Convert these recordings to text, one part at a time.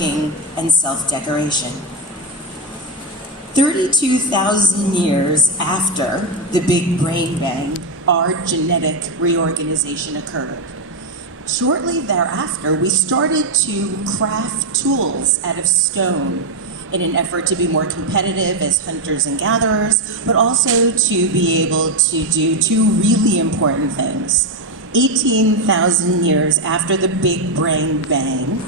marking, and self-decoration. 32,000 years after the Big Brain Bang, our genetic reorganization occurred. Shortly thereafter, we started to craft tools out of stone in an effort to be more competitive as hunters and gatherers, but also to be able to do two really important things. 18,000 years after the Big Brain Bang,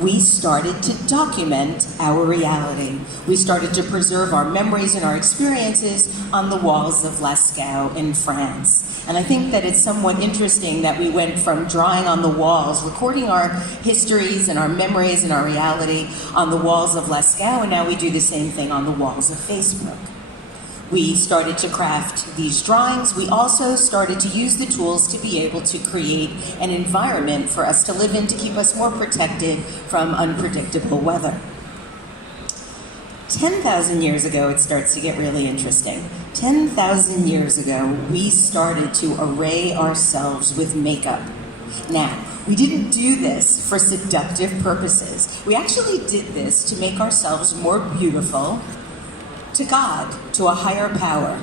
we started to document our reality. We started to preserve our memories and our experiences on the walls of Lascaux in France. And I think that it's somewhat interesting that we went from drawing on the walls, recording our histories and our memories and our reality on the walls of Lascaux, and now we do the same thing on the walls of Facebook. We started to craft these drawings. We also started to use the tools to be able to create an environment for us to live in to keep us more protected from unpredictable weather. 10,000 years ago, it starts to get really interesting. 10,000 years ago, we started to array ourselves with makeup. Now, we didn't do this for seductive purposes. We actually did this to make ourselves more beautiful to God, to a higher power.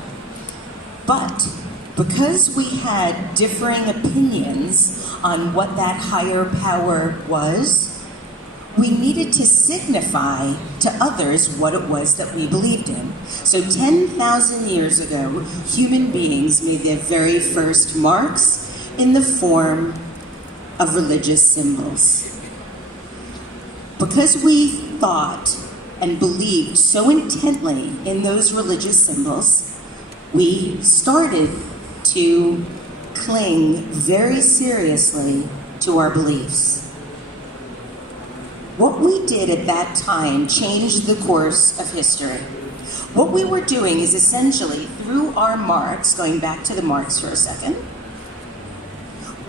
But because we had differing opinions on what that higher power was, we needed to signify to others what it was that we believed in. So 10,000 years ago, human beings made their very first marks in the form of religious symbols. Because we thought and believed so intently in those religious symbols, we started to cling very seriously to our beliefs. What we did at that time changed the course of history. What we were doing is essentially, through our marks, going back to the marks for a second,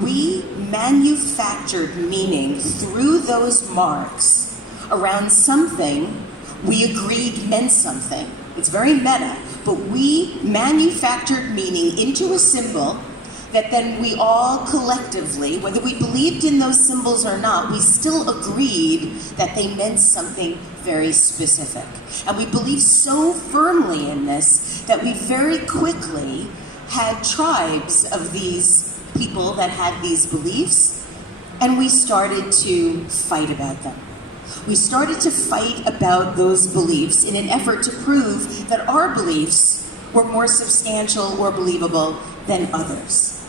we manufactured meaning through those marks around something we agreed meant something. It's very meta, but we manufactured meaning into a symbol that then we all collectively, whether we believed in those symbols or not, we still agreed that they meant something very specific. And we believed so firmly in this that we very quickly had tribes of these people that had these beliefs, and we started to fight about them. We started to fight about those beliefs in an effort to prove that our beliefs were more substantial or believable than others.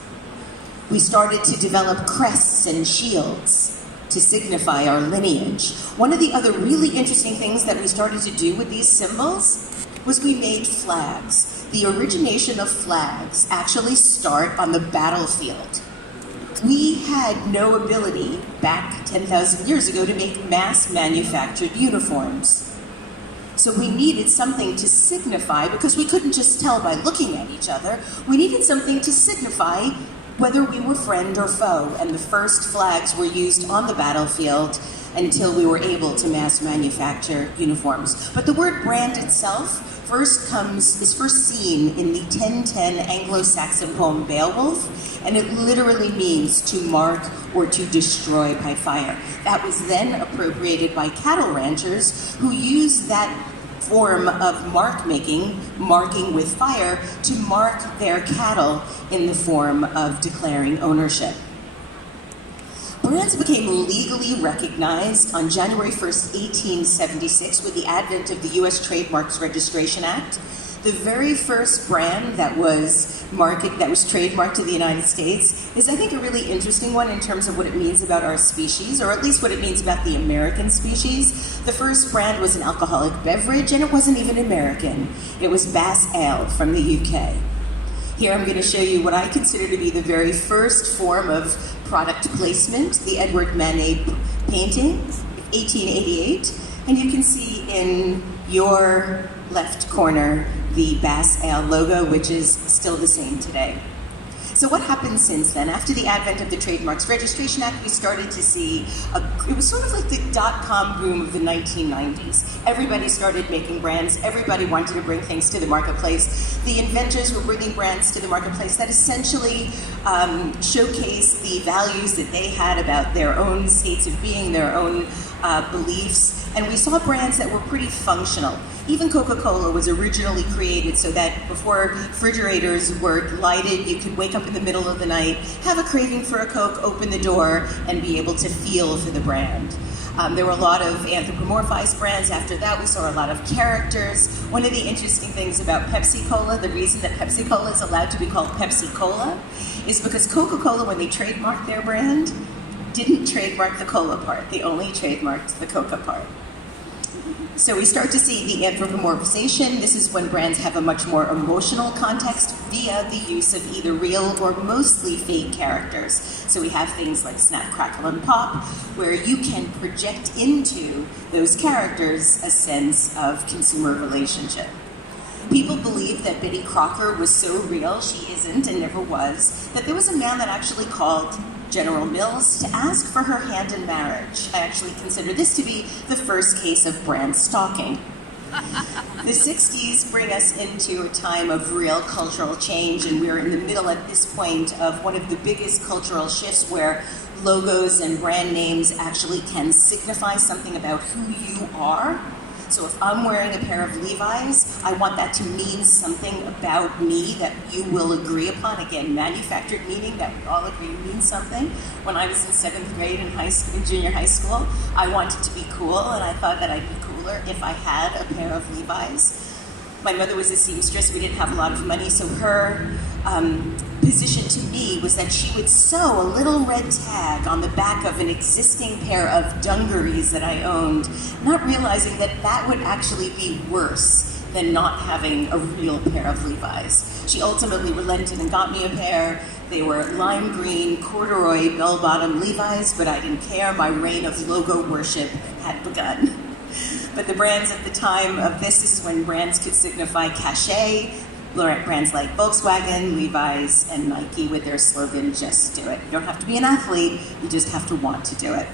We started to develop crests and shields to signify our lineage. One of the other really interesting things that we started to do with these symbols was we made flags. The origination of flags actually start on the battlefield. We had no ability back 10,000 years ago to make mass-manufactured uniforms. So we needed something to signify, because we couldn't just tell by looking at each other, we needed something to signify whether we were friend or foe, and the first flags were used on the battlefield until we were able to mass-manufacture uniforms. But the word brand itself is first seen in the 1010 Anglo-Saxon poem Beowulf, and it literally means to mark or to destroy by fire. That was then appropriated by cattle ranchers who used that form of marking with fire, to mark their cattle in the form of declaring ownership. Brands became legally recognized on January 1st, 1876 with the advent of the U.S. Trademarks Registration Act. The very first brand that was trademarked in the United States is, I think, a really interesting one in terms of what it means about our species, or at least what it means about the American species. The first brand was an alcoholic beverage, and it wasn't even American. It was Bass Ale from the UK. Here I'm going to show you what I consider to be the very first form of product placement, the Edward Manet painting, 1888. And you can see in your left corner the Bass Ale logo, which is still the same today. So what happened since then? After the advent of the Trademarks Registration Act, we started to see, it was sort of like the dot-com boom of the 1990s. Everybody started making brands. Everybody wanted to bring things to the marketplace. The inventors were bringing brands to the marketplace that essentially showcased the values that they had about their own states of being, their own beliefs, and we saw brands that were pretty functional. Even Coca-Cola was originally created so that before refrigerators were lighted, you could wake up in the middle of the night, have a craving for a Coke, open the door, and be able to feel for the brand. There were a lot of anthropomorphized brands. After that, we saw a lot of characters. One of the interesting things about Pepsi-Cola, the reason that Pepsi-Cola is allowed to be called Pepsi-Cola, is because Coca-Cola, when they trademarked their brand, didn't trademark the cola part. They only trademarked the Coca part. So we start to see the anthropomorphization. This is when brands have a much more emotional context via the use of either real or mostly fake characters. So we have things like Snap, Crackle, and Pop, where you can project into those characters a sense of consumer relationship. People believe that Betty Crocker was so real, she isn't and never was, that there was a man that actually called General Mills to ask for her hand in marriage. I actually consider this to be the first case of brand stalking. The 60s bring us into a time of real cultural change, and we're in the middle at this point of one of the biggest cultural shifts where logos and brand names actually can signify something about who you are. So if I'm wearing a pair of Levi's, I want that to mean something about me that you will agree upon. Again, manufactured meaning that we all agree means something. When I was in 7th grade in junior high school, I wanted to be cool, and I thought that I'd be cooler if I had a pair of Levi's. My mother was a seamstress. We didn't have a lot of money, so her position to me was that she would sew a little red tag on the back of an existing pair of dungarees that I owned, not realizing that that would actually be worse than not having a real pair of Levi's. She ultimately relented and got me a pair. They were lime green, corduroy, bell-bottom Levi's, but I didn't care. My reign of logo worship had begun. But the brands at the time of this is when brands could signify cachet. Brands like Volkswagen, Levi's, and Nike with their slogan, just do it. You don't have to be an athlete, you just have to want to do it.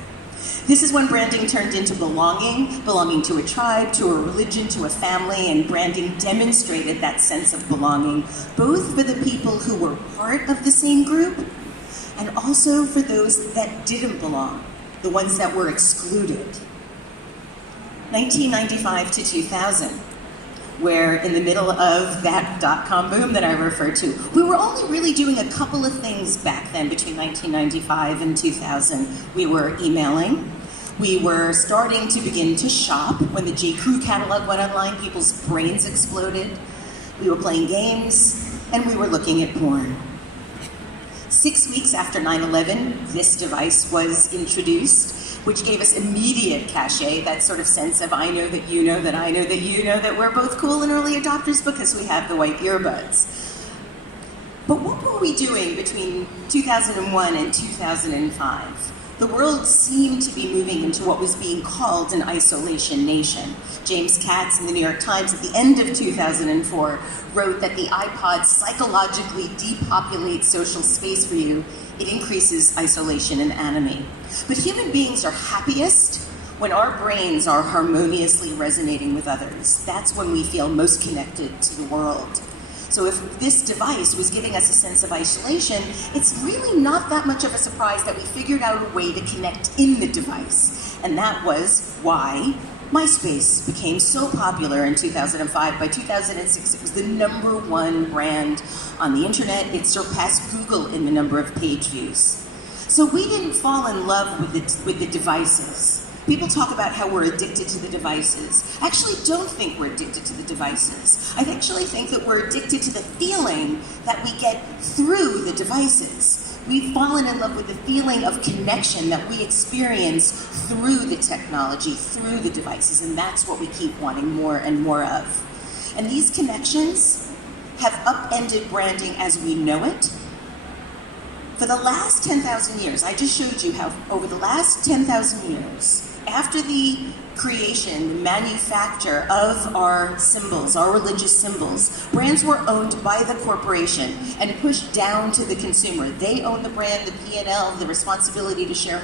This is when branding turned into belonging to a tribe, to a religion, to a family, and branding demonstrated that sense of belonging, both for the people who were part of the same group, and also for those that didn't belong, the ones that were excluded. 1995 to 2000, where in the middle of that dot-com boom that I referred to, we were only really doing a couple of things back then between 1995 and 2000. We were emailing, we were starting to begin to shop. When the J. Crew catalog went online, people's brains exploded. We were playing games, and we were looking at porn. 6 weeks after 9/11, this device was introduced, which gave us immediate cachet, that sort of sense of I know that you know that I know that you know that we're both cool and early adopters because we have the white earbuds. But what were we doing between 2001 and 2005? The world seemed to be moving into what was being called an isolation nation. James Katz in the New York Times at the end of 2004 wrote that the iPod psychologically depopulates social space for you. It increases isolation and anomie. But human beings are happiest when our brains are harmoniously resonating with others. That's when we feel most connected to the world. So if this device was giving us a sense of isolation, it's really not that much of a surprise that we figured out a way to connect in the device. And that was why MySpace became so popular in 2005. By 2006, it was the #1 brand on the internet. It surpassed Google in the number of page views. So we didn't fall in love with the devices. People talk about how we're addicted to the devices. I actually don't think we're addicted to the devices. I actually think that we're addicted to the feeling that we get through the devices. We've fallen in love with the feeling of connection that we experience through the technology, through the devices, and that's what we keep wanting more and more of. And these connections have upended branding as we know it. For the last 10,000 years, I just showed you how over the last 10,000 years, after the creation, the manufacture of our symbols, our religious symbols, brands were owned by the corporation and pushed down to the consumer. They own the brand, the P&L, the responsibility to share